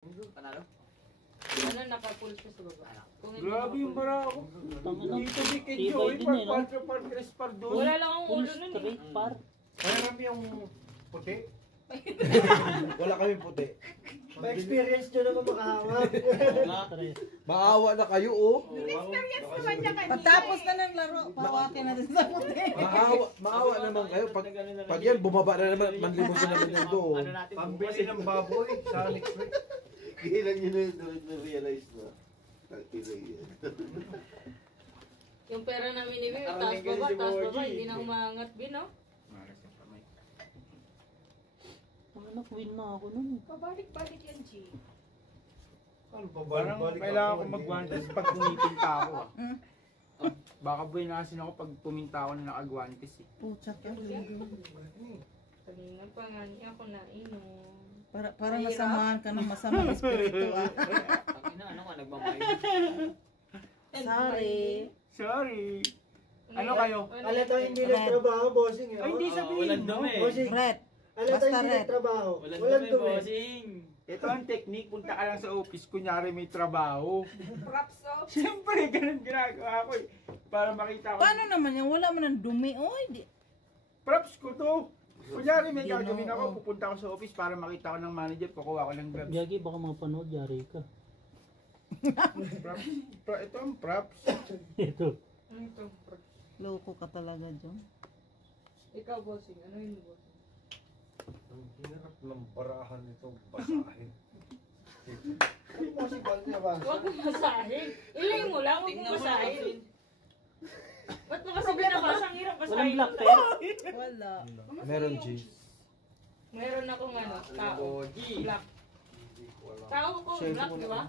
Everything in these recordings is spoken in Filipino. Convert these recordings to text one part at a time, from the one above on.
Panalo? Ano, naka-full siya sa baba. Grabe yung bara ako. Dito di kay Tibay Joey, din par eh, no? 4 par 3 par 2. Wala lang ang Full ulo nun eh. straight par. Mayroon yung puti. Wala kami puti. Ma-experience nyo naman makahawak. Maawa na kayo, oh. Experience naman niya kanina. Patapos na ng laro, pawakin natin sa puti. Maawa naman kayo. Pag yan, bumaba na naman, manlimos na naman yung doon. Ano natin? Pambili ng baboy sa next week. Kailan nyo na-realize na? Yung pera namin ni Bill, Nakarinig taas kasi si baba, Boji. hindi na umangat Bill, no? Ano, win na ako nun. Pabalik-balik yan, G. Ano pa Parang balik-balik kailangan ko ako, mag-guantes pag pumipinta ako ah. Baka buwinasin ako pag puminta ako na naka-guantes eh. Pucha ka. Kanina pa nga niya ako nainom. Para masamahan ka ng masamang espiritu ah. Tangina, ano ka, nagmamayin. Sorry. Sorry. Ano kayo? Alata hindi nagtrabaho, bossing. Ay, hindi sabihin walang mo. dumi. Bossing. Red. Alata Basta hindi red. nagtrabaho. Walang dumi, bossing. Ito ang technique, punta ka lang sa office, kunyari may trabaho. Props, so. Siyempre, ganun ginagawa ko eh. Para makita ko. Paano naman yan? Wala man ng dumi. Oy, di. Props ko to. Kunyari may Yun, gagawin ako, oo. pupunta ako sa office para makita ko ng manager, kukuha ko ng gloves. Yagi, baka mapanood, yari ka. Props. Ito ang props. Ito. Ano ito? Loko ka talaga, John. Ikaw, bossing. Ano yun, bossing? Ang hinarap ng barahan nitong basahin. Ano possible niya ba? Huwag mo masahin. Ilay mo lang, huwag mo Tingnan mo masahin. Ba't mo kasi binabasa? Ang hirap Walang masahin. black pen. Wala. Meron, G. Meron akong ano, tao. Boji. Black. Tao ko, Share black, mo di na. ba?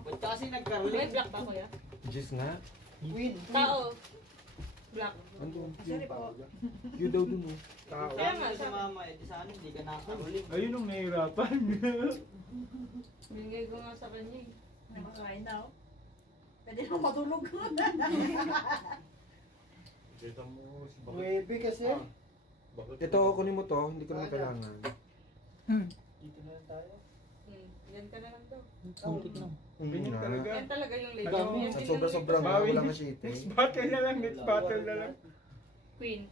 Ba't kasi May nagkaroling? black ba kuya? G's nga. Tao. Black. Andun. Sorry po. You daw dun, oh. Tao. Kaya nga, Sa mama, eh, di sana hindi ka nakaroling. Ayun ang nahihirapan. Binigay ko nga sa kanya eh. Nakakain na, oh. Pwede na matulog. Kita mo si Bakit. Nuebe kasi. Ito, kunin mo to. Hindi ko naman kailangan. Dito na lang tayo. Yan ka na lang daw. Muntik na. Ganyan nga. talaga. Yan talaga yung lady. Ano? Yan Sa din sobra-sobrang yung Bawi. wala nga shit, eh. Next battle na lang, next battle na lang. Queen.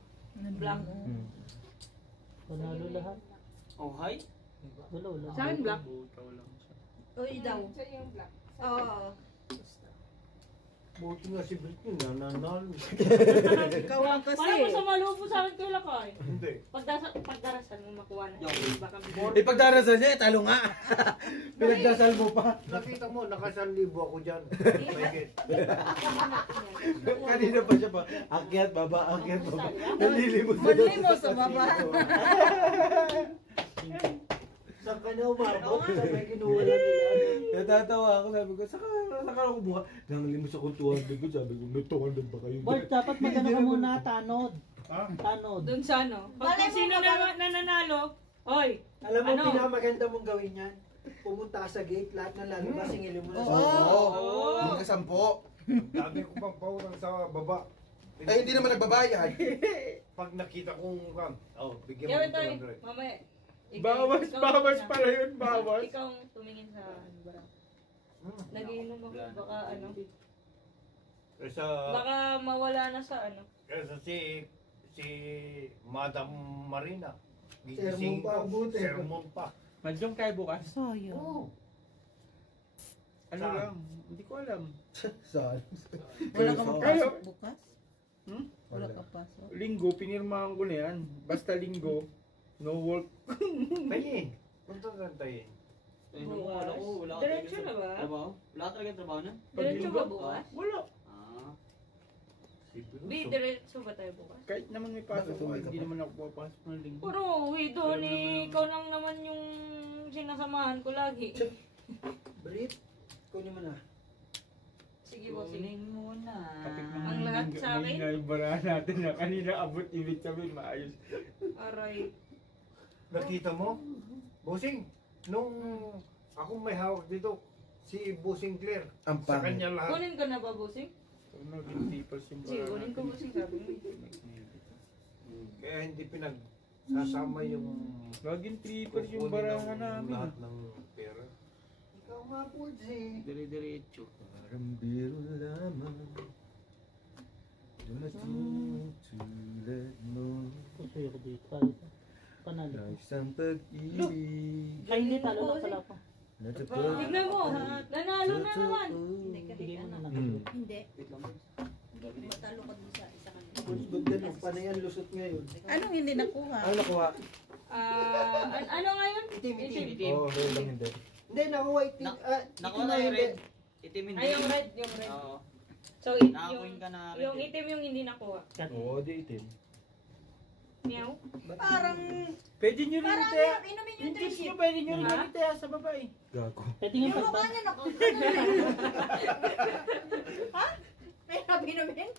Black. Panalo lahat. Oh, hi? Wala, wala. Sa akin, black. Butaw lang siya. Uy, daw. Siya yung black. Oo. Buti nga si Brit yun, nananalo. Ikaw lang kasi. Parang masama loob mo sa akin tulak ko eh. Hindi. Pagdarasan mo makuha na. Baka Ipagdarasal niya, talo nga. Pinagdasal mo pa. Nakita mo, nakasanlibo ako dyan. Mahigit. Kanina pa siya pa. Akyat, baba, akyat, baba. Nalilimot na Manli mo sa baba. Saan ka na umabot? Saan may kinuha na nila? Natatawa ako, sabi ko, saka ako buha. Nangalimos akong 200 ko, sabi ko, may 200 ba kayo? Bart, dapat magano ka muna, tanod. Ha? Tanod. doon sa ano. Pag Malay mo, sino nananalo, oy, Alam mo, Ano? pinakamaganda mong gawin yan. Pumunta ka sa gate, lahat ng lalabas, singilin mo na sa Oo. Magkasampo. Dami ko pang paurang sa baba. Ay, hindi naman nagbabayad. Pag nakita kong bigyan mo gawin ng tayo. 200. Mamaya. Bawas, bawas pala yun, bawas. Ikaw ang tumingin sa ano ba? Nagiinom ako, baka ano. Kaysa, Baka mawala na sa ano. kaysa si Madam Marina. Sermon pa ang buti. Sermon pa. Nandiyan kayo bukas. Sayang. Oo. Ano Saan? lang, hindi ko alam. Saan? Wala ka mapasok bukas? Wala ka pasok? Linggo, pinirmahan ko na yan. Basta linggo, no work. Tayin. Punta na tayin. Wala ko, wala ka Diretso na ba? Trabaho? Wala ka talaga trabaho na? Diretso ba bukas? Wala. Ah. Bi, diretso ba tayo bukas? Kahit naman may pasok ko, hindi naman ako pupasok ng linggo. Puro uwi doon eh. Ikaw lang naman yung sinasamahan ko lagi. Brit, kunin mo na. Sige, bossing. Kunin mo na. Kapit Ang lahat sa akin? May naibara natin na kanina abot ibig sabihin maayos. Aray. Nakita mo? Busing, nung ako may hawak dito, si Busing Claire. Ang Sa pangit. kanya lahat. Kunin ko na ba, bossing? Ano, guilty yung Sige, kunin ko, bossing. Sabi mo. Kaya hindi pinagsasama yung Laging trippers yung barahan namin. lahat ng pera. Ikaw nga po, G. Dire-diretso. Parang biro lamang. Tulad mo. Pusoy ako dito. Panalo. Na isang pag-ibig. Ay, hindi. Talo lang pala ako. Tignan mo, nanalo na naman. Hindi ka Bigay mo na lang. Hindi. Wait lang. Matalo ka dun sa isa kanina. Mas ganda ng panayan lusot ngayon. Anong hindi nakuha? Ano nakuha? Ano ngayon? Itim. Oo, oh, lang hindi. Hindi, nakuha itim. Nakuha na yung red. Itim hindi. Ay, yung red. Oo. So, Nakakuin ka na red. yung itim yung hindi nakuha. Oo, di itim. Meow. Parang, Pwede nyo rin parang ite. inumin yung Yung three tips ship. nyo, pwede nyo rin Ha? ite sa babae. Gago. Pwede nga Yung mukha pagpag... niya nakuha. Ha? May inumin?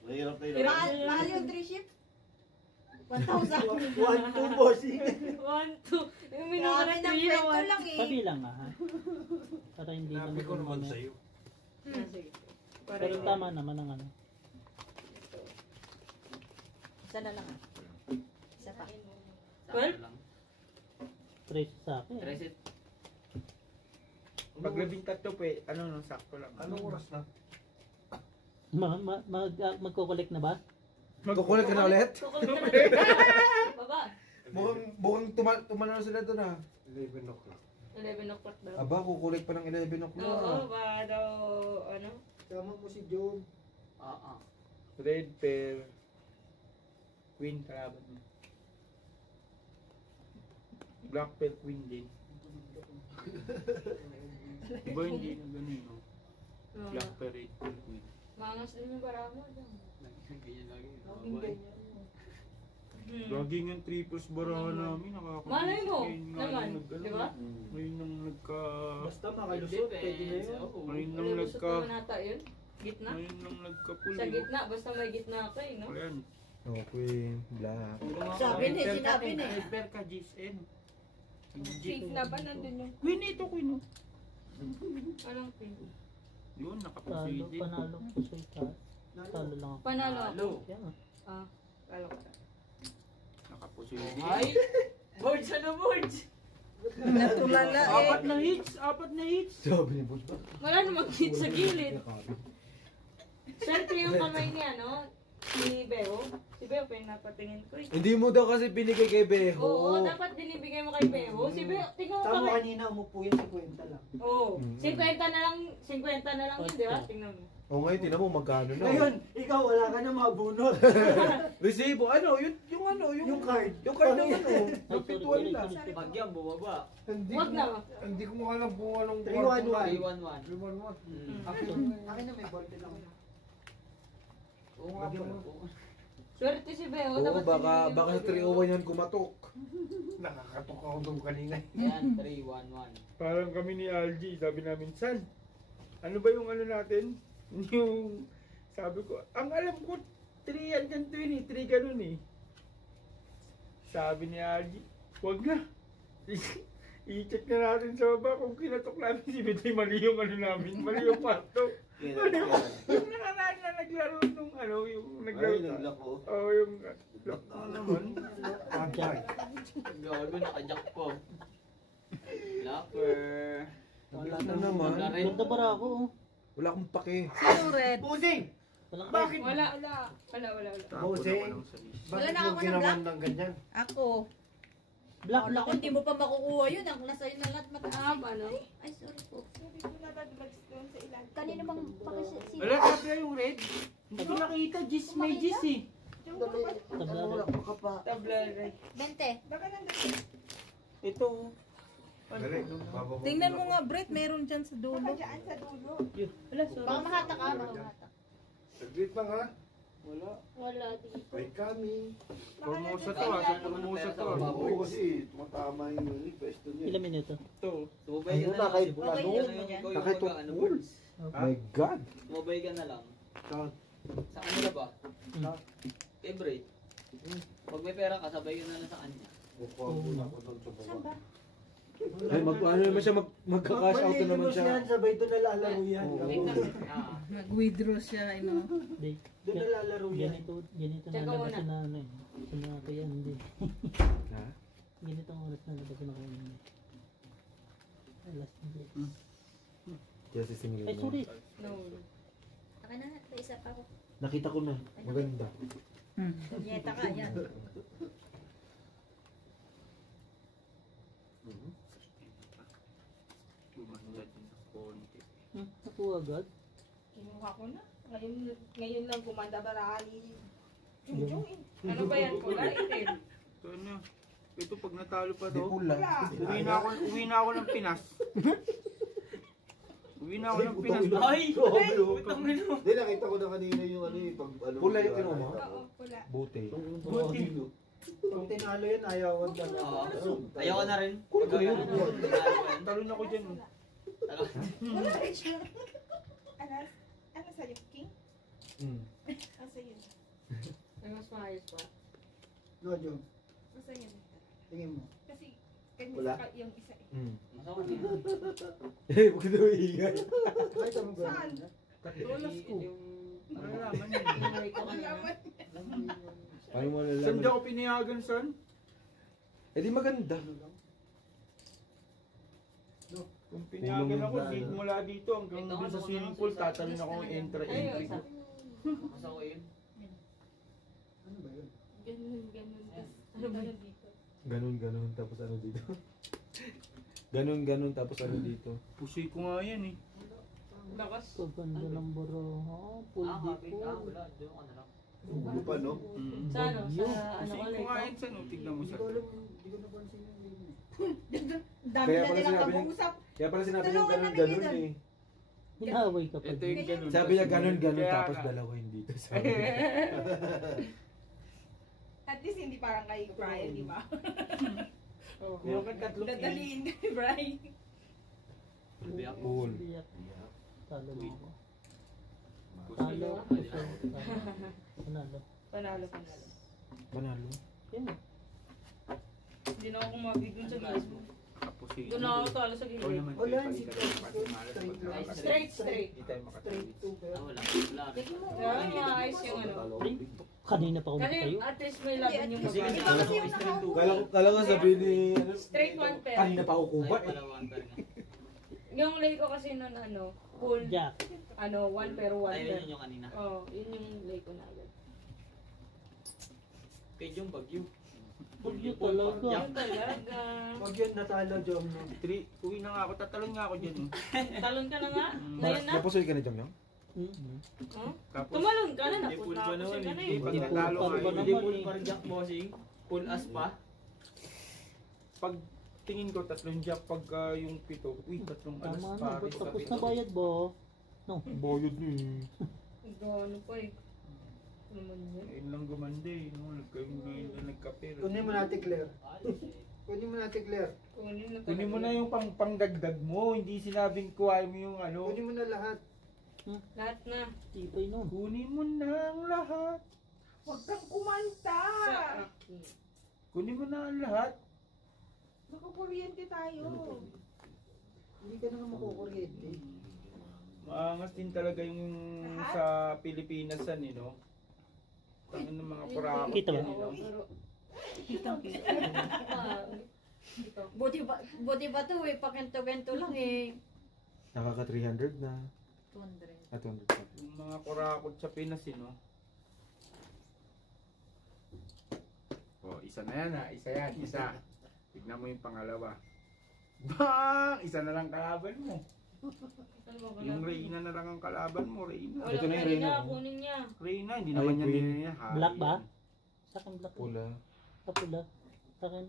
Mahirap na yun. Mahal yung three ship? 1,000. 1-2 bossing. 1, 2. Yung minum Grabe na ng 3 kwento naman. lang eh. Pabilang nga ha. Para hindi Sabi ko naman sa'yo. Sige. Pero tama naman ang ano. Isa na lang ah. Isa pa. Well? Sakto lang. Trace sa akin. Reset. Pag 13, ano nung sakto lang. Anong oras na? Magko-collect na ba? Magkukulit ka na ulit? Kukulit ka na. Baba. Mukhang tumalano sila doon ah. 11 o'clock. 11 o'clock daw. Aba, kukulit pa ng 11 o'clock. Oo, ba daw, ano? Sama mo si John. Oo. Red pair. Queen, karabat mo. Black pair, queen din. Diba hindi na ganun, no? Black pair, red pair, queen. Mangas din yung barama. Ganyan lagi. Laging ganyan. Laging yung triples barahan namin, nakakabit. Malay mo naman, di ba? Ngayon nang nagka... Basta makalusot, pwede na yun. Ngayon nang Wala gusto nagka... ko nata yun. Gitna? Ngayon nang nagka-pull, Sa gitna, basta may gitna ka eh, no? Ayan. Oh, queen, black. Sabi ni, sinabi ni. Red pair ka, GSN. Chief na ba nandun yung... Queen ito, queen, oh. Anong pin? Yun, Talo, nakapusilid. panalo. Pusoy ka. Talo lang ako. Panalo ako. Halo. Yan ah. Ah, talo ka. Nakapusilid. Ay! Boards, ano boards? Natulala Apat eh. na hits! Apat na hits! Sabi ni Boss ba? Wala namang hit sa gilid. Swerte yung kamay niya, no? Si Beo. Si Beo, pinapatingin ko eh. Hindi mo daw kasi binigay kay Beho. Oo, dapat dinibigay mo kay Beo. Si Beo, tingnan mo Tama kamay. kanina, umupo yan si Kwenta lang. Oo. 50 na lang yun, di ba? Tingnan mo. O ngayon, tinan mo magkano na. Ngayon, ikaw wala ka na mabunot. Resibo, ano? Yung ano? Yung card. Yung card ng ano? Ay, Ng sorry, pintuan sorry, na. sorry. Pagyan, bumaba. Wag na. Hindi ko alam kung anong 311. 311. 311. Akin na may board lang. Oo nga po. Swerte si Beo. Oo, dapat baka dinibigay mo sa kay Beo. 301 yan kumatok. Nakakatok ako doon kanina. Yan, 311. Parang kami ni Algie, sabi namin, San, ano ba yung ano natin? Yung, sabi ko, ang alam ko, 3 yan ganito yun eh, 3 ganun eh. Sabi ni Algie, wag na. I-check na natin sa baba kung kinatok namin si Bitoy, mali yung ano namin, mali yung pato. Mali yung nakaraan na naglaro nung ano, yung naglaro. Ay, naglako. Oo, yung, ano naman. Pantay. Gago, nakajack po. Lapper. Wala na naman. Ganda para ako. oh. Wala akong pake. Sino red? Pusing! Walang Bakit? Wala. Pusing! Bakit na mo ako ng ginawan ng ganyan? Ako. black, Oh, black. naku, hindi mo pa makukuha yun. Ang nasa yun na lahat mataas. Ano? Ay, sorry po. Kanina bang pakisi... Wala ka yung red. Hindi ko nakita, Gis, may Gis eh. Tablado. Tabla red. 20. Ito. Dali, bababa. Tingnan mo nga, Brett, meron dyan sa dulo. Wala, sorry. Baka mahata ka, baka mahata. Saglit lang ha. Wala dito. May kami. Formosa to ah, sa Formosa to ah. Oo, kasi tumatama yung pwesto niya. Ilang minuto? Ito. Sumabay ka na lang. kahit Siguro ano, ikaw yung kahit mag-ano, full. boards. My God. Sumabay ka na lang. Sa kanila ba? Kay Bray. Pag may pera ka, sabay ka na lang sa kanya. Kukuha muna ako doon sa Saan baba. ba? Ay, ano naman siya, magka-cash out na naman Malilimos siya. yan, sabay doon nalalaro yan. Oo. Wait lang. Ah. Mag-withdraw siya, ano. Hindi. Doon nalalaro yan. Ganito Tsaka nalabasin muna. na ano eh. Sinabi yan, hindi. Ha? Ganitong oras na nalabasin ako. Last place. Kaya sisingilin Ay, mo. sorry. No. Taka na, may isa pa ako. Nakita ko na. Maganda. Nyeta ka, yan. Bumanda din ng konti. Nakuha agad. Kinuha ko na. Ngayon lang kumanda barali. Jungjung eh. Ano ba yan? Pula itim. Ito na. Ito pag natalo pa Di daw. pula. Uwi na ako ng Pinas. Uwi na ako ng Pinas. Ay! Ay! Putang ina mo. Hindi, nakita ko na kanina yung ano eh. Pag, ano, Pula yung kinuha mo? Oo, pula. Buti. Buti. Pag tinalo yun, ayawan ka na. Ayaw ko na rin. Kunin ko na yun. Talon ako dyan. Wala rin siya. Ano sa'yo? King? Ano sa'yo? May mas maayos pa. No, Jom. Ano sa'yo? Tingin mo. Kasi kanya Wala. saka yung isa eh. Masama din. Eh, huwag na maingay. Ay, tama ba? Saan? Katulas ko. Malalaman yun. Kinuha ko na. Paano mo Saan nalaman? di ako pinayagan, son? Eh di maganda. Kung pinayagan ako, Tulong yung mula dito hanggang dun sa swimming pool, tatalon ako ng entry. Ayun. Masama ko yun. Ano ba yun? Ganun. Ano ba yun dito? Ganun, tapos ano dito? Ganun, tapos ano dito? Pusoy ko nga yan eh. Lakas. Kaganda ng baraha. Full Kapit. dito. Wala. Doon ka na lang. Ulo pa, no? Sa ano? Sa ano Pusoy ko ko nga like? yan, son. Tignan mo, Hindi son. ko alam, hindi ko napansin yung name eh. Dami Kaya na pala nilang sinabi niya- pag-uusap. Kaya pala sinabi niya Tulungan ganun, namin ganun yun. eh. Hinaway ka pa. Ito yung ganun. Sabi niya ganun, Kaya tapos nga. dalawa hindi dito. Sabi niya. At least hindi parang kay Brian, di ba? Meron kang tatlong A. Dadaliin kay Brian. Biyak. Cool. Biyak. Talo mo ako. Pusoy. Talo. Panalo. Panalo. Panalo. Yan. Hindi na ako kumabig dun sa gas mo. Pusoy. Doon na ako talo sa Ikaw gilid. naman, Wala, Pepa, hindi ikaw ko. naman, patimalas, Straight lang. pagkakalas. Straight. Hindi tayo Straight makatalis. to pero. Wala. Kaya maayos yung ano. Ay, kanina pa ako Kasi tayo. at least may laban yung Sige, babae. Iba kasi yung nakaupo. Kala ko sabihin ni... ano, Straight one pair. Kanina pa ako kuba Ay, eh. palawan pa rin. Yung lay ko kasi nun ano, full, Jack. ano, one pair, one Ay, pair. yun yung kanina. Oh, yun yung lay ko na agad. Kaya yung bagyo. Bagyo talaga. Yun talaga. Wag yun natalo, Jom. No? Uwi na nga ako, tatalon nga ako dyan. Talon ka na nga. Ngayon na. Napusoy ka na dyan, Jom? Huh? Tapos, Tumalon ka na. Hindi full pa Napunta naman ka na eh. eh. Pag natalo Full ka, pa hindi naman full eh. pa rin jack bossing. Full as pa. Pag tingin ko, tatlong jack. Pag yung pito, uy, tatlong alas Tama pa. na. Ba't tapos na bayad ba? No. Bayad niyo eh. Gano pa eh. Ano naman yun? Ngayon lang gumanda eh. No? Ngayon lang nagkape. Kunin mo natin, Claire. Kunin mo natin, Claire. Kunin na Kunin mo na yung pangdagdag mo. Hindi sinabing kuhain mo yung ano. Kunin mo na lahat. Lahat na. Tipay nun. Kunin mo na ang lahat. Huwag kang kumanta. Sa akin. Kunin mo na ang lahat. Nakakuryente tayo. Hindi ka na makukuryente. Maangas din talaga yung sa Pilipinas san eh, no? Tangan ng mga kurakot Kita ba? yan, eh, no? Buti ba to eh, pakento-kento lang eh. Nakaka 300 na. 200. At 200 pa. Yung mga kurakot sa Pinas eh, no? Oh, isa na yan ha. Isa yan. Isa. Tignan mo yung pangalawa. Bang! Isa na lang kalaban mo. Yung Reyna na lang ang kalaban mo, Reyna. Wala Ito na yung pwede Reyna, na, oh. kunin niya. Reyna, hindi Ay, naman yan Queen. din niya. Black ba? Sa akin black. Pula. Sa pula. Sa akin.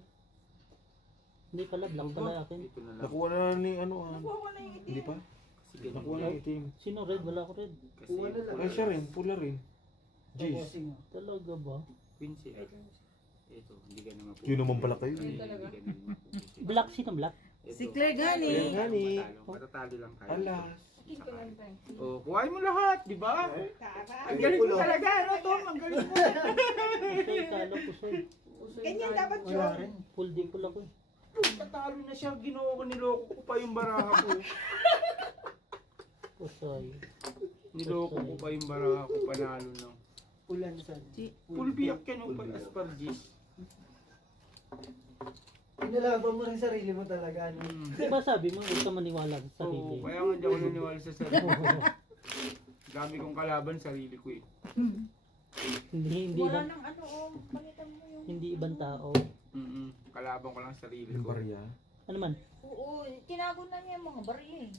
Hindi pala, black pala akin. Ito na lang. Nakuha na ni ano ah. Nakuha ko na yung itim. Hindi pa? Sige, Nakuha na itim. Sino red? Wala ako red. Kasi Kuha na lang. Ay siya rin, pula rin. Jeez. Bossing, oh. Talaga ba? Quincy. Ito, hindi ka naman Yun naman pala kayo. Yun talaga. Black, sino black? Si Claire Gani. Claire Gani. Matatalo lang tayo. Alas. Oh, kuhain mo lahat, di ba? Tara. Ang galing mo talaga, ano, Tom? Ang galing mo. Pusoy, talo, pusoy. Ganyan dapat Wala yun. rin. Full day pula ko eh. Tatalo na siya, ginawa ko, niloko ko pa yung baraha ko. Pusoy. Niloko ko pa yung baraha ko, panalo na. Ulan sa. Full biyak yan, yung pag-aspargis. Nalaban mo rin sarili mo talaga. No? Di ba sabi mo, huwag ka maniwala sa sarili. Oo, kaya nga hindi ako naniniwala sa sarili ko. Dami kong kalaban, sarili ko eh. Hindi Wala ibang, nang ano, palitan mo yung... hindi ibang tao. Kalaban ko lang sarili Yung ko. barya. Ano man? Oo, tinago na niya yung mga barya eh.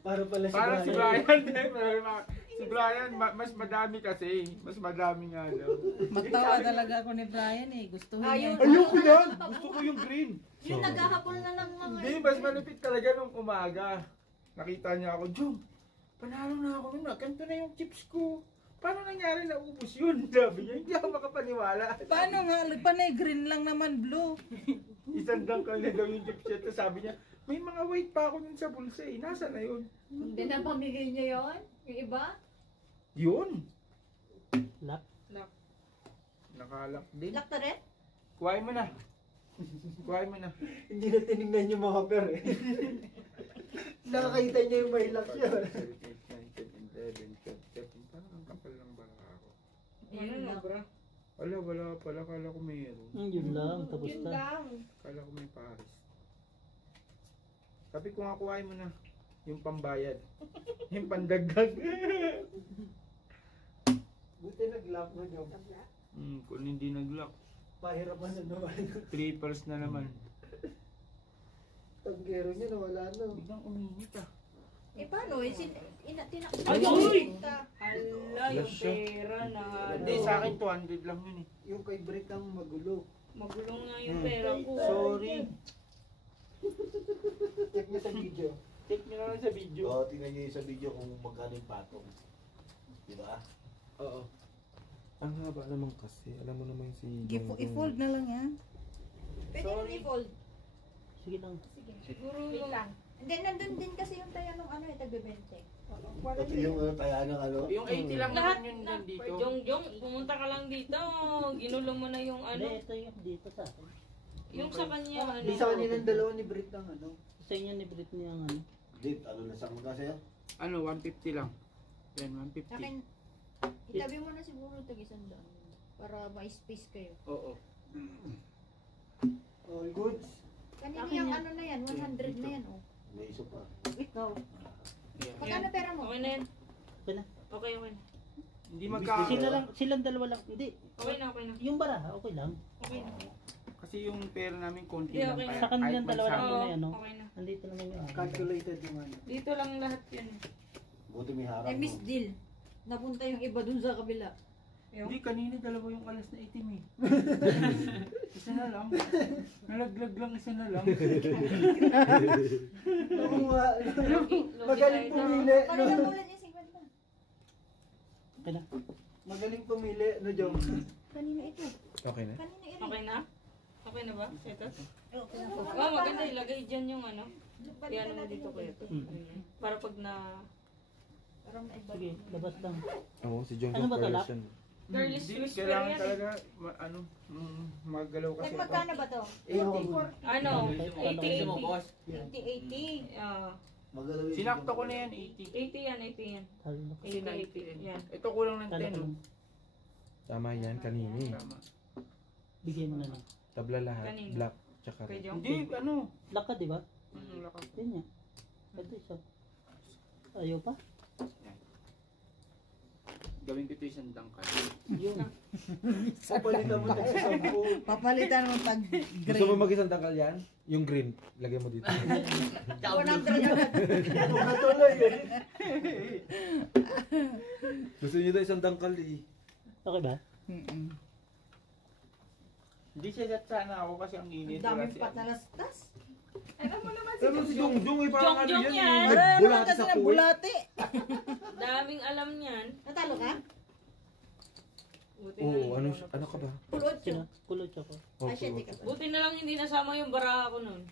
Para pala si Parang si Brian. Brian. Si Brian, mas madami kasi. Mas madami nga daw. Matawa talaga ako ni Brian eh. Gusto niya. Ayun. Ayoko yan! Gusto ko yung green. Yung naghahabol na ng mga... Hindi, mas malupit talaga nung umaga. Nakita niya ako, Jung, panalo na ako nun. Ganito na yung chips ko. Paano nangyari na ubus yun? Sabi niya, hindi ako makapaniwala. Paano nga? Panay green lang naman, blue. Isang dangkal na daw yung chips niya. Tapos sabi niya, may mga white pa ako nun sa bulsa eh. Nasaan na yun? Hindi na pamigay niya yun? Yung iba? Yun. Lock? Nakalak din. Lakta rin? Kuhain mo na. Kuhain mo na. Hindi na tinignan yung mga per eh. Nakakita niya yung may lock siya. 11, 12, 13. Parang ang kapal lang ba ako? Ayun lang. Wala pala. Kala ko mayroon. Yun lang, tapos Yun na. lang. Kala ko may pares. Sabi ko nga kuhain mo na. Yung pambayad. Yung pandagdag. Buti nag-lock mo Jom. Kung hindi nag-lock. Pahirapan na naman. Trippers na naman. Tanggero niya nawala na. Biglang uminit ah. Eh paano eh? Ay, uy! Hala, yung Flash siya. pera na Hindi, sa akin 200 lang yun eh. Yung kay Brick ang magulo. Magulong nga yung pera ko. Sorry. Check niya sa video. Check nyo na lang sa video. Oo, tingnan nyo yung sa video kung magkano yung patong. Diba? Oo. Ang haba naman kasi. Alam mo naman si... I-fold na lang yan. Pwede mo i-fold. Sige lang. Sige. Siguro Wait yung... lang. And then nandun din kasi yung taya ng ano eh, tagbe-20. Ito yung taya ng ano. Yung 80 lang Lahat naman yun na, dito. Jong, pumunta ka lang dito. Ginulong mo na yung ano. Hindi, ito yung dito sa akin. Yung sa kanya, ano. Di sa kanilang dalawa ni Brick ang ano. Sa inyo ni Britney ang ano. Dit, ano na sa mga sa'yo? Ano, 150 lang. Yan, 150. Akin, itabi mo na siguro tag-100 para ma-space kayo. Oo. All goods. Kanina Akin yung yan. ano na yan, 100 na yan oh. May iso pa. Ikaw. Yan. Magkano pera mo? Okay na yan. Okay na. Okay na. Hindi magkakaroon. Sila lang, silang dalawa lang. Hindi. Okay na, okay na. Yung baraha, okay lang. Okay na. Kasi yung pera namin konti Yeah, lang. okay kaya Sa kanilang kahit dalawa lang magsama. yun eh, ano. Okay na. Andito naman yung akin. Calculated yung ano. Dito lang lahat yan. Buti may harap Eh, Miss mo. Dill. Napunta yung iba dun sa kabila. Hindi, kanina dalawa yung alas na itim eh. Isa na lang. Nalaglag lang, isa na lang. Oo nga. Magaling pumili. Kanina No? mo ulit yung 50. Okay na. Magaling pumili. No, Jom? Kanina ito. Okay na? Kanina ito. Okay na? Okay na ba? Ito? Okay na po. Oh, maganda ilagay dyan yung ano. Balikan Yan mo natin dito yung kuya. ganito. Para pag na... Para maibalik. Sige, labas lang. Oo, si John Ano ba Paul talak? yan. Girlish Hindi, whisper kailangan yan. talaga, magalaw kasi. Eh, magkano ba to? Ano? Gusto mo, 80-80. boss? 80-80. Magalaw yung Sinakto ko na yan, 80. 80 yan, 80 yan. Talo na. Kasi 80. Yan. Ito kulang ng Talo 10. ko lang. Tama yan, kanina eh. Tama. Bigay mo na lang. Tabla lahat. Kanina. Black, tsaka Kay red. Jong. Hindi, ano? Lock ka, di ba? Lakad. Yan niya. Ito isa. Ayaw pa? Gawin ko ito isang dangkal. Yun. Papalitan mo tayo sa 10. Papalitan mo tag Gusto green. mo mag-isang tangkal yan? Yung green, lagay mo dito. 100 Natuloy eh. Gusto niyo daw isang tangkal eh. Okay ba? Mm-mm. Hindi siya sana ako kasi ang init. Ang daming Wala siya. patalastas. Alam mo naman si Pero si Jongjong eh, parang ano Jongjong yan yan. eh. Para naman Bulati kasi sa ng puwit. bulati. Daming alam niyan. Natalo ka? Buti Oo, na lang. ano ka ba? Pulot Sino? yun. Kulot ako. Oh, Ah, shit, ka pa. Buti na lang hindi nasama yung baraha ko nun.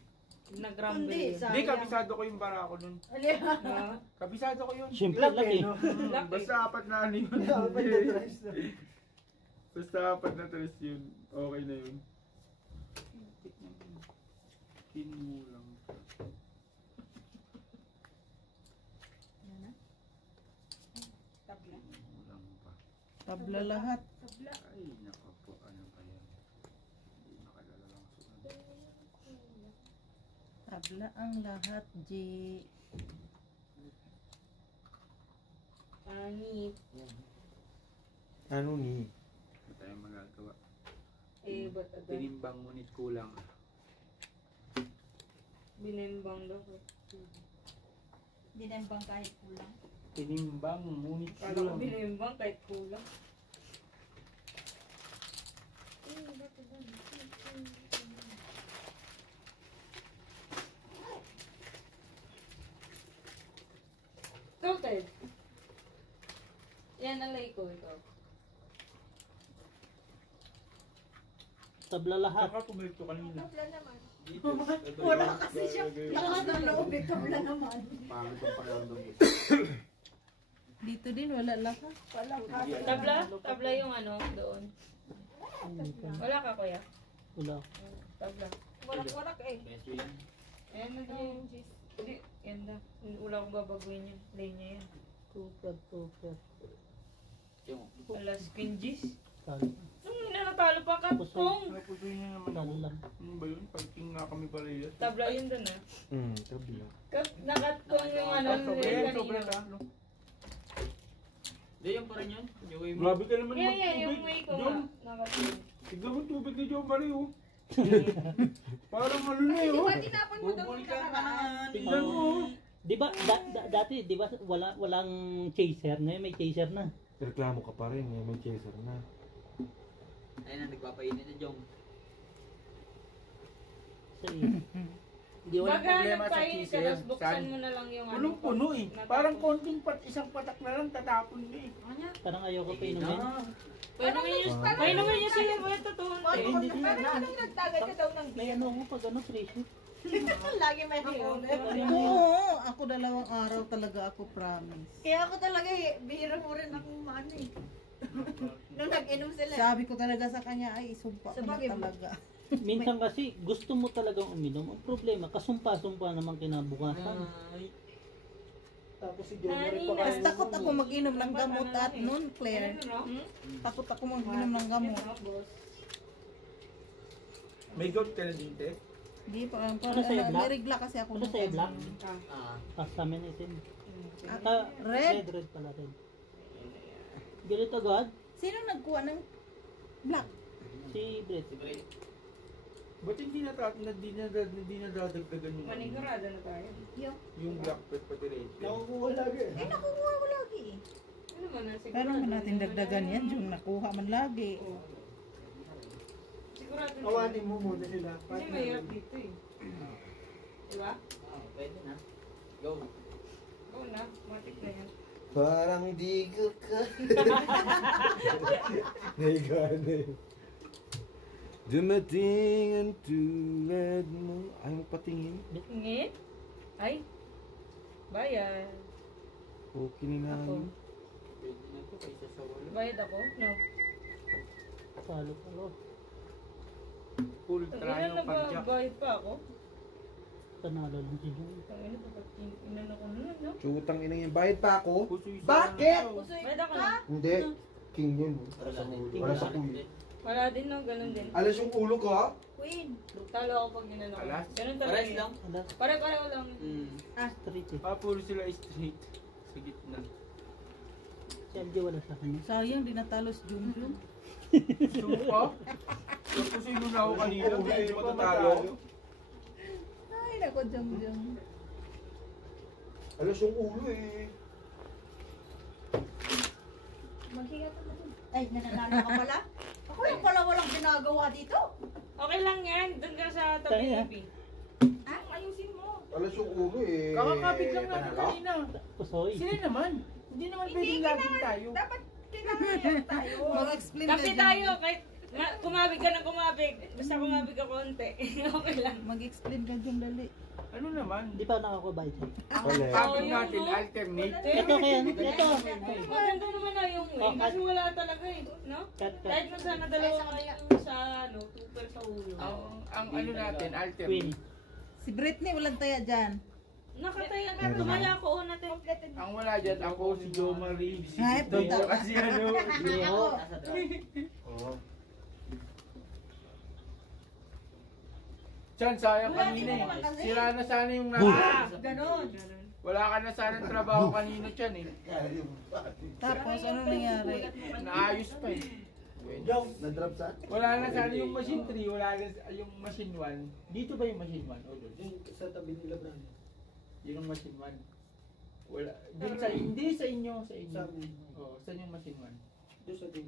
Nag-rumble Hindi, yun. Hindi, kabisado ko yung bara ko nun. Ah, Kabisado ko yun. Siyempre, Black laki. eh, no? Lucky. Basta apat na ano yun. Dapat na tries na. Basta apat na tres yun. Okay na yun. Kinulang. Kinulang pa. Tabla lahat. Ay, nako po. Ano ba yan? Hindi nakalala lang sunod. Tabla ang lahat, G. Pangit. Ano ni? Hindi tayo magagawa. Eh, ba't agad? Tinimbang ngunit kulang. Binimbang daw ko. Dinembang kahit kulang. Tinimbang ngunit Kala ko kulang. binimbang kahit kulang. Ikaw, Ted. Yan ang lay ko, ikaw. Tabla lahat. Saka pumirito kanina. Tabla naman. Wala kasi siya. Lakas ng loob, tabla naman. Pangit ang pakiramdam mo. Dito din, wala lahat. Walang Tabla? Tabla yung ano, doon. Wala ka, kuya? Wala. Tabla. warak-warak eh. Beso yan. Ayan na yung cheese. Hindi, yan na. Wala akong babaguhin yan. Lay niya yan. Super, super. Yung, Wala skin cheese. Talo. Nung nanatalo pa ka, Kong. Napusoy na naman Talo ako. lang. Ano ba yun? Pagking nga kami parehas. Tabla yun dun ah. Tabla. Nakat-Kong yung ano, Sobra yan, sobra kanina. talo. hindi yung pa rin yun. Yung way mo. Grabe ka naman Yeah, yeah, yung magtubig. way ko John, nga. Nakat-Kong. tignan mo tubig ni John Marie oh. Parang ano na Di yun. ba tinapon mo daw yung nakaraan? Tignan mo oh. Di ba, dati, di ba, walang chaser? Ngayon may chaser na. Reklamo ka pa rin, may chaser na. Ayun na, nagpapainit na Jong. Kasi, Hindi walang Baga problema sa nagpainit ka, teaser. tapos buksan mo na lang yung ano. Punong-puno eh. Natapon. Parang konting isang patak na lang tatapon na eh. parang ayoko pa inumin. Painumin niyo siya mo ito to. Hindi, hindi. Parang anong nagtagad ka daw ng May ano ako pag ano, presyo. Lagi may order. Oo, ako 2 araw talaga ako, promise. Kaya ako talaga eh, bihira mo rin akong maano eh. Nung nag-inom sila. Sabi ko talaga sa kanya, ay, isumpa ko na Sabagay. talaga. Minsan kasi gusto mo talagang uminom. Ang problema, kasumpa-sumpa naman kinabukasan. Tapos si Jomer pa Mas takot ako mag-inom ng gamot at noon, Claire. Hmm? Takot ako mag-inom ng gamot. May gout ka na din, te? Hindi, parang Ano sa'yo, black? may regla kasi ako. Ano sa'yo, black? Ah, Sa amin itim. Red? Red pala, red. Ganito agad? Sino nagkuha ng black? Si Brett. si Bray. Ba't hindi na dadagdagan yung Manigurado na tayo. yung black pet pati red? Nakukuha lagi. Eh, nakukuha ko lagi eh. Ano man na sigurado. Pero naman natin dagdagan yan, yung nakuha man lagi. Sigurado na. Awanin mo muna sila. Kasi mahirap dito eh. Diba? Ah, pwede na. Go. Go na. Matik na yan. Parang di ko ka. Naigaan na yun. Dumating ang tulad mo. Ayaw mo patingin. Ngit? Ay. Bayan. Okay na Ako. namin. Pwede na ito kaysa sa wala. Bayad ako? No. Palo. Ultra Ilan yung na ba pagjack. bayad pa ako? Panalo lang si Jun. Tangina pa pag inan ako nun, no? Chutang ina yan. Bayad pa ako? Pusoy sa- Bakit? Bayad ako na. Hindi. King yun. Wala din. Wala sa kulo. Wala din no, ganun din. Alas yung ulo ko ha? Queen. Talo ako pag inano ko. Alas? Ganun talaga. Pares lang. Pare-pareho lang. Street eh. Puro sila straight. Sa gitna. Si LJ wala sa kanya. Sayang, di natalo si Junjun. Sumpa? Pusoy muna ako kanina. Hindi ko matatalo. Ay, nako, Junjun. Alas yung ulo eh. Maghiga ka na dun. Ay, nananalo ka pala? Ako lang pala walang ginagawa dito. Okay lang yan. Doon ka sa tabi Kaya. TV. Ah, ayusin mo. Alas yung ulo eh. Kakakapit lang natin Panalo? kanina. Pusoy. Sila naman. Hindi naman pwedeng laging tayo. Dapat kailangan tayo. Mag-explain ka Kape dyan. tayo. Kahit kumabig ka ng kumabig. Basta kumabig ka konti. Okay lang. Mag-explain ka dyan, dali. Ano naman? Hindi pa nakakabay siya. Wala. Topic natin, alternate. Ito kaya, ito. Maganda naman na yung way. Kasi wala talaga eh. No? Cut. Kahit na sana dalawa kayo sa ano, super sa ulo. Ang ano natin, Queen. alternate. Si Britney, walang taya dyan. Nakataya ka. Tumaya ako una tayo. Ang wala dyan, ako si Jo Marie. Si Ay, Don puta. kasi ano. Leo. Nasa drop. Oo. Chan, sayang Wala, kanina di mo naman eh. kasi. Sira na sana yung Ganon. Wala ka na sana ng trabaho kanina, Chan eh. Tapos, ano nangyari? Naayos pa eh. Na-drop sa? Wala na sana yung machine 3, wala na yung machine 1. Dito ba yung machine 1? O doon? Sa tabi nila, Bran. Yun yung machine 1. Wala. Doon sa, hindi sa inyo, sa inyo. Sa amin. Oo, saan yung machine 1? Doon sa din.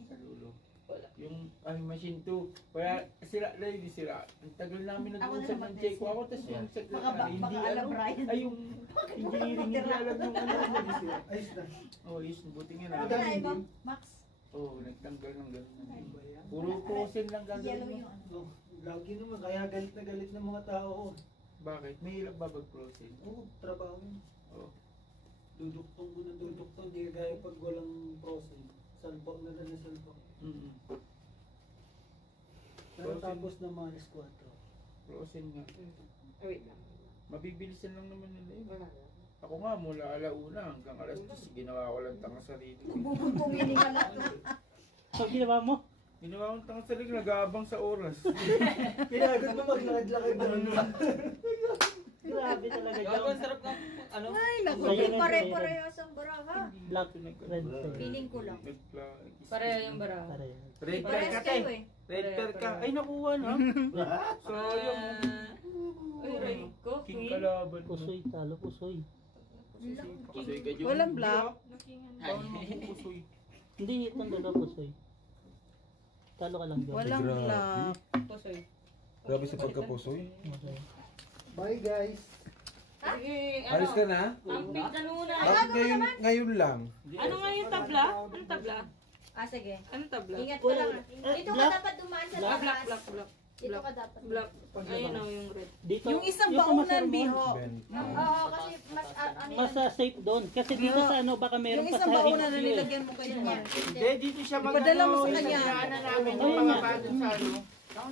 Sa lulo. Wala. Yung machine 2, wala, sira na hindi sira. Ang tagal namin Ako na nag-usap naman, ng check ko Tessie. ako, tapos yung Baka secretary, hindi alam, ano, Brian. ay yung engineering, hindi alam yung ano, hindi sira. Ayos na. Oh, yes, buti nga Ano na. na iba? Max? Oo, nagtanggal ng gano'n. Puro posin lang Yellow gagawin yung mo. ano. Lagi naman, kaya galit na galit ng mga tao. Bakit? May hirap ba mag-prosin? Oo, trabaho yun. Oo. Duduktong mo ng duduktong, di gaya pag walang process. Salpok na lang na salpok. Mm-mm. Pero Process. tapos na mga alas 4. Prosin nga. Wait lang. Mabibilisan lang naman nila yun. Wala. Ako nga, mula alauna hanggang alas 10, ginawa ko lang tanga sarili ko. Bubungkungin ka na to. So, ginawa mo? Ginawa ko tanga sarili ko, nag-aabang sa oras. Kinagot mo maglakad-lakad na rin. Grabe talaga Gago, dyan. ang sarap ng ano? Ay, naku. Sa'yo Hindi rin, pare-parehas ang baraha. Black, red, Feeling ko lang. Pareho yung bara. pare. Red pair Parehas ka, kayo te. eh. Red pair ka. Ay, nakuha na. Sayang. Ay, right ko. King Queen. kalaban mo. Pusoy, talo, pusoy. Pusoy ka dyan. Walang black. Paano mapupusoy? Hindi, itong dalawa pusoy. Talo ka lang dyan. Walang Grabe. black. Pusoy. Grabe sa pagkapusoy. Bye guys. Sige, Alis ka na? Ang pink ka muna. Bakit ngayon lang? Ano nga yung tabla? Anong tabla? Ah, sige. Anong tabla? Ingat ka lang. Dito ka black. dapat dumaan sa Black, black, taas. black, black. Dito ka dapat. Black. Ayun o, yung red. Dito, Yung isang kumaser baunan, mo, Biho. Ben. Oo, kasi mas ano mas yan. safe doon. Kasi dito sa ano, baka meron Yung pa isang sa baunan na HQ eh. nilagyan mo kay Mark. Hindi, dito siya mag Ipadala mo sa yung kanya. sinaanan namin yung Ayun mga nga. bago sa ano.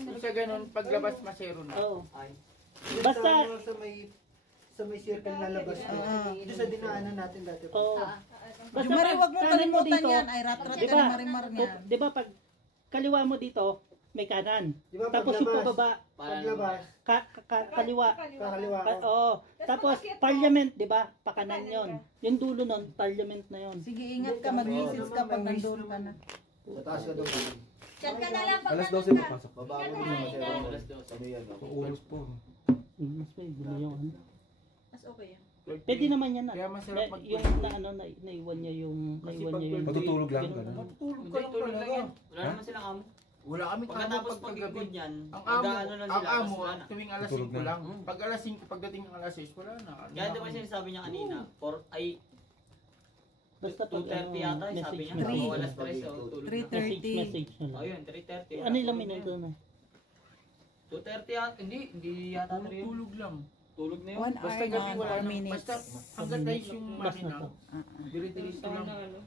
Yung sa ganun, paglabas masero na. Oo. Basta Basta- sa may circle lalabas ko. Doon sa dinaanan natin dati. Oo. Basta Mari, pag wag mo kanan kalimutan dito, yan. Ay, rat-rat ka Diba? na marimar niyan. Di ba pag kaliwa mo dito, may kanan. Di ba Tapos yung paglabas? pababa, Paglabas, kaliwa. kakaliwa ko. Oo. Tapos parliament, di ba? Pakanan yon. Yung dulo nun, parliament na yon. Sige, ingat ka. Mag-message ka pag nandun ka na. Sa taas ka daw. Chat ka na lang pag Alas 12 nandun ka. papasok. Baba mo na kasi ako. Ano yan? Sa oras po. Mas may gulo yung ano. Mas okay yan. Pwede naman yan. Kaya masarap mag- Yung na ano, naiwan niya yung, Kasi naiwan niya yung... Matutulog lang, Ganun, gano'n. ano. Matulog Hindi, ka lang tulog lang talaga. yan. Wala naman silang amo. Wala kami Pagkatapos tama pagkagabi. pag-ikod yan, Ang amo, magdaano lang ang sila, amo, tapos wala na. tuwing alas Tulog 5 na. lang. Pag alas 5, pagdating ng alas 6, wala na. Ano Kaya na di ba kami? sinasabi niya kanina, Basta pag 2:30 yata, ano, sabi niya. message, O Three. alas 3, o tulog na. 3:30. message na lang. O yun, 3:30. Ano ilang minuto na? 2:30 yata, hindi yata 3 yun. Tulog lang. Tulog na yun. 1 Basta hour gabi na, wala 4 na. minutes. Basta hanggang tayo yung Bas na makina. to. Diri-diris Tao lang. na ano.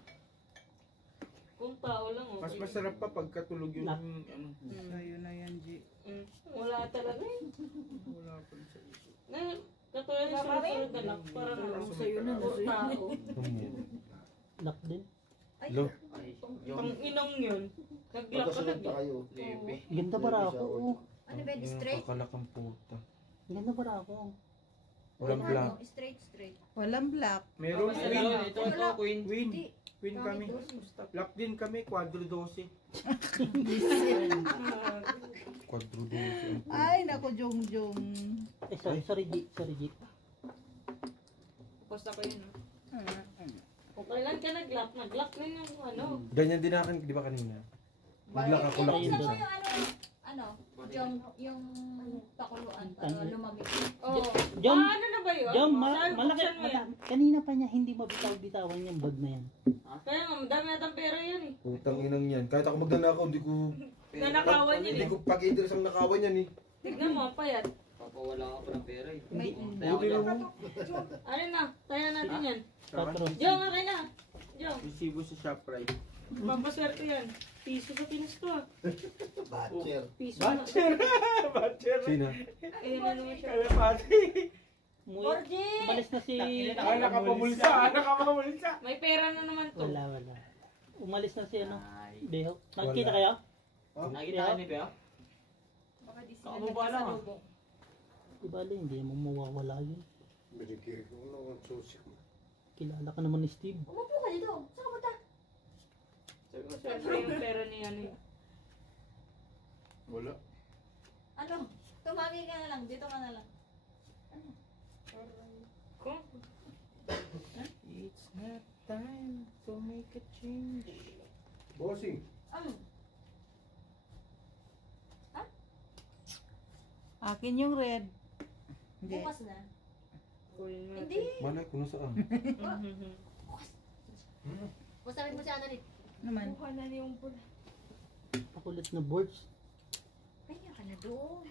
Kung tao lang, okay. Mas masarap pa pagkatulog yung Lahat. ano. Ayun na yan, G. Wala talaga eh. Wala pa rin sa isip. Na, katulad ng sunod na lang, parang Kaso sa'yo na, puro tao. Lock din. Lo. Ay, Ang inong yun. Nag-lock ka Pagkasunod pa nag kayo. Lepe. Ganda bara ako. Ano ba, Yung straight? kakalakang puta. Ganda bara ako. Walang black. Ano, straight. Walang black. Meron Basta queen. lang, ito, queen. Queen. Hindi. Queen kami. Lock din kami, quadro 12. Quadro 12. Ay, naku, Jong. Eh, sorry, G. Sorry, G. Post ako yun. Kung kailan ka nag-lock na yung ano. Ganyan din akin, di ba kanina? Maglak ako lock din Buksan mo siya. yung yung pakuluan para lumamig. Oo. John, Ano na ba yun? Jom, Saan malaki. buksan mo yan? Kanina pa niya hindi mabitaw-bitawan yung bag na yan. Kaya nga, madami natang pera yan eh. Putang inang yan. Kahit ako magnanakaw, hindi ko... Nanakawan yun Hindi eh. ko pag-interest ang nakawan yan eh. Tignan mo, ang payat. Papawala ka pa ng pera eh. May Kaya ako dyan. Ano na, kaya natin yan. Patron. Jom, okay na. Jom, Resibo sa ShopRite. papaswerte yan. Piso sa Pinas to ah. Batcher. Piso na. Batcher. Sino? Ayun na naman siya. Kalapati. Umalis na si... Ah, nakapamulsa. Nakapamulsa. May pera na naman to. Wala. Umalis na si ano. Ay. Beho. Wala. Nakikita kayo? Nakikita ka ni Bea? Kakababa lang ah. Di bali, hindi mo mawawala yun. Binigay ko ng susi ko. Kilala ka naman ni Steve. Umupo ka dito. Saan ka punta? Sabi ko, syempre yung pera ni ano eh. Wala. Ano? Tumagi ka na lang. Dito ka na lang. Kung? It's not time to make a change. Bossing. Akin yung red. Hindi. Bukas na. Kunin mo Hindi. Malay ko na saan. Usapin mo si Annalyn. Naman. Mukha na yung pula. Pakulit na boards. Kaya ka na doon.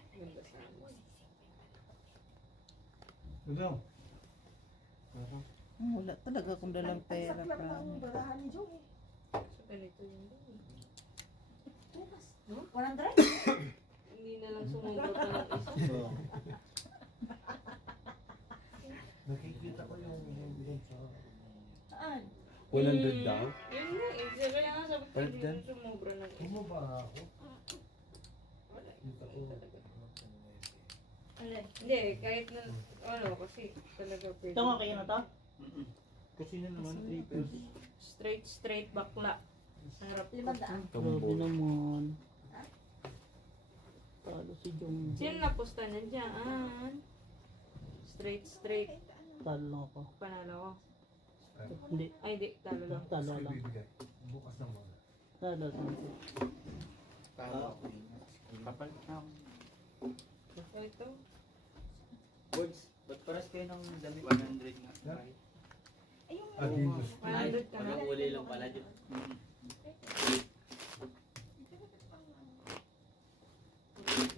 Ano? Wala talaga akong dalang pera. Saklap ng Promise. barahan ni Joey. So, ganito yun. Bukas. 100? Hindi na lang sumubot na ng isa. Nakikita ko yung sa... Saan? 100 daw? Yun nga eh. Kaya nga sabi ko, Palit hindi dyan? na sumubra ng isa. Bumaba ako. Wala. Kita ko. Hindi, kahit na, ano, kasi talaga pwede. Ito nga kayo na to? Kasi na naman, trippers. Straight bakla. Harap ko. 500. Grabe naman. Talo si Jong. Sino napusta na dyan? Straight. Talo lang ako. Panalo ko. Hindi. Ay, di. Talo lang. Talo lang. Bibigay. Bukas na muna. Talo lang. Kapalit na ako. So, ito. Boards, ba't paras kayo ng damit 100 nga? Yeah. Right? Adidas. 100 ka na. Pag-uli lang pala dyan.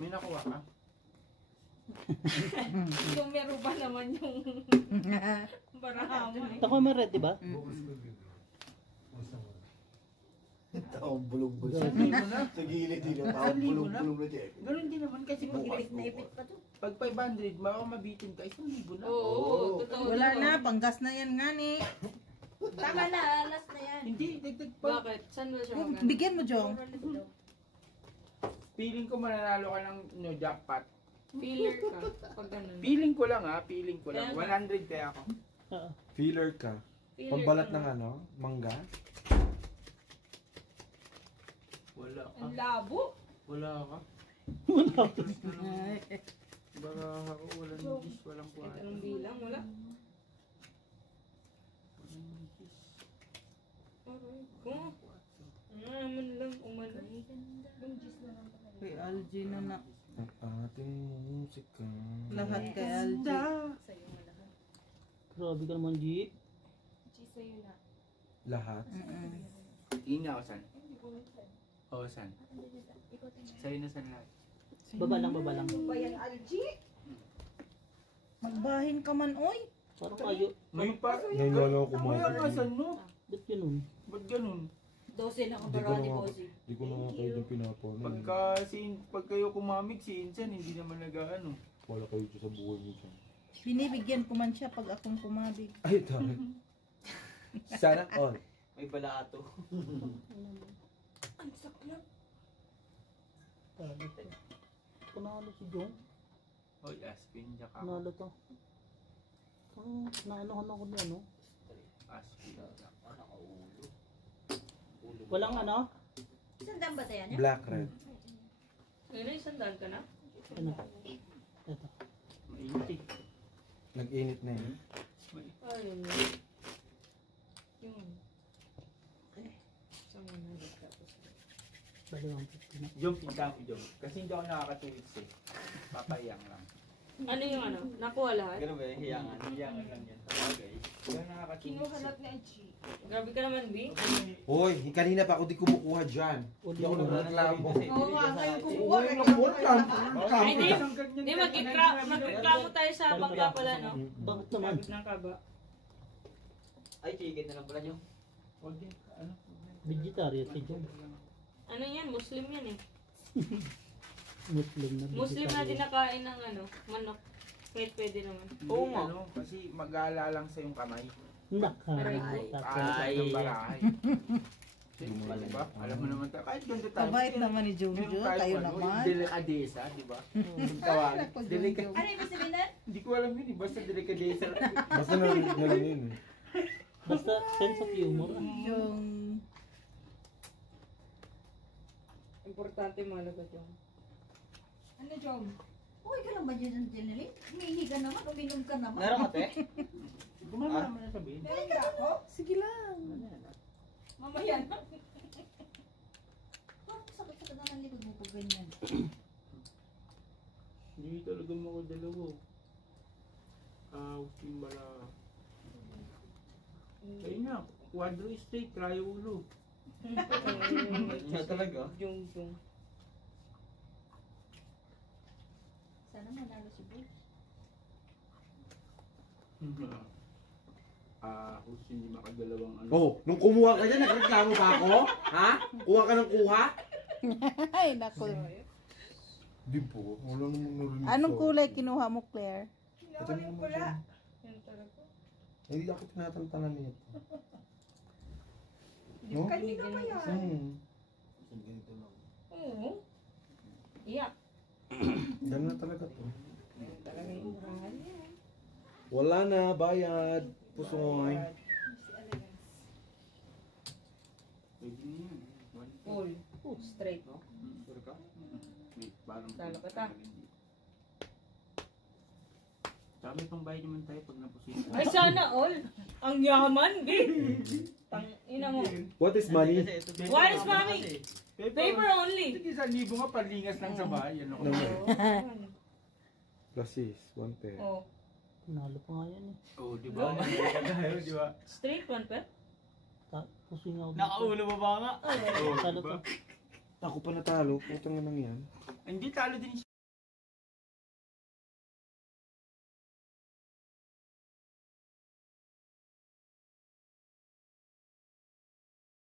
May nakuha ka? Kung meron ba naman yung baraha mo eh. Ako may red, di ba? Bukas ko bibigay. Bukas na muna. Taong bulong-bulong. Sabi mo na. Sa gilid din ang taong bulong-bulong na dyan. Ganun din naman kasi bukas. Naipit pa to. Pag 500, baka mabitin ka, 1,000 na. Oo, totoo. Wala na, panggas na yan nga ni. Tama na. Last na yan. Hindi, dagdag pa. Bakit? Saan ba siya maganda? Bigyan mo, Jong. Feeling ko mananalo ka ng jackpot. Filler ka. Pag ganun. Feeling ko lang ha, feeling ko lang. Kaya 100 kaya ako. Feeler ka. Filler Pambalat ka ng na. ano, mangga. Wala ka. Ang labo. Wala ka. Baka ako walang gis, walang Kahit buhay. anong bilang, wala. Aray ko. Naman lang umano. Kay Algie na na. Ang ating musika. Lahat kay Algie. Sa'yo mo lahat. Grabe ka naman, Jeep. Sa'yo na. Lahat. Ina o san? O san? Sa'yo na san lahat. Baba lang. Bayan Algie. Magbahin ka man, oy. Parang kayo. Ngayon pa? Ngayon wala ako Kaya kumain. nga san mo? Ba't ganun? Ba't ganun? 12 na ang Hindi ko barahan ni na Bossy. Hindi ko na nga kayo yung pinapaano. Pag kayo kumamig si Insan, hindi naman nag-ano. Wala kayo dyan sa buhay niyo dyan. Binibigyan ko man siya pag akong kumabig. Ay, dami. Sana all. May balato. Ang saklap. Talo to. Panalo si Jong. Hoy, Aspin, diyan ka. Panalo to. Naanohan ako niya, no? Aspin. Walang ano? Saan ba tayo niya? Black red. Ngayon, isang daan ka na? Ano? Ito. Mainit eh. Nag-init na yun. Ayun. Yun. Saan mo na tapos? Balawang 50 na. Jom, pinta ko Jom. Kasi hindi ako nakakatuwits eh. Papayang lang. Ano yung ano? Nakuha lahat? Ganun ba yung hiyangan? Hiyangan lang yan. Okay. Hindi ako nakakatuwits Kinuha eh. lahat ni Algie. Grabe ka naman, B. Hoy, kanina pa ako di kumukuha dyan. Hindi ako nagreklamo. Oo nga, kayo kukuha. Uy, nakuha Ay, di magreklamo tayo sa bangka pala, no? Bakit naman? Sabit ng kaba. Ay, chicken na lang pala nyo. Huwag din. Ano? Vegetarian si Jong. Ano yan? Muslim yan eh. Muslim na. Muslim na din nakain ng ano, manok. Kahit pwede naman. Oo nga. Ano, kasi mag-aala lang sa yung kamay. Nakakalimutan. Aala ng barahay. Diba? Alam mo naman tayo, kahit ganito tayo. Kabait naman ni Junjun, Ngayon tayo, kayo ano, naman. Delikadesa, di ba? Tawag. Ako, Delika. Junjun. Ano ibig sabihin nun? Hindi ko alam yun eh, basta delikadesa. Basta narinig na lang yun eh. Basta sense of humor. Yung... Importante malagot yung. Ano, Jom? Okay ka lang ba dyan, Jeneline? Humihingi ka naman, uminom ka naman. Meron ka, te? Gumama naman na sabihin. Meron ka ako? Sige lang. Mamaya na. Parang sakit-sakit na ng likod mo pag ganyan. Hindi talaga makadalawa. Timbala. Ayun na, quadro straight, try ulo. Siya talaga. Yung. Sana manalo si Bruce. Kung hindi makadalawang ano. Oh, nung kumuha ka dyan, nagreklamo ba ako? Ha? Kuha ka ng kuha? Ay, naku. Di po, wala namang narinig. Anong kulay kinuha mo, Claire? Ito naman siya. Yan talaga. Hindi ako tinatantanan nito. No? Kanina pa yan. Ganito lang. Oo. Iyak. Ganun na talaga to. Talaga yung mahal yan. Wala na, bayad. Pusoy. Pwede na yan. Full. Straight. No? Sure ka? Wait, parang... Talo ka ta. Tsaka may pangbayad naman tayo pag napusin. Ay, sana all. Ang yaman, gay. Tang ina mo. What is money? What is mommy? Paper only. Sige, 1,000 nga, palingas lang sa bahay. Ano ko? Plus is, 1 pair. Oh. Nalo pa nga yan eh. Oo, di ba? Tayo, di ba? Straight one pair? Tapos yung ako. Nakaulo ba ba nga? Oo, Talo di ba? pa. Ako pa natalo, putang na lang yan. Hindi talo din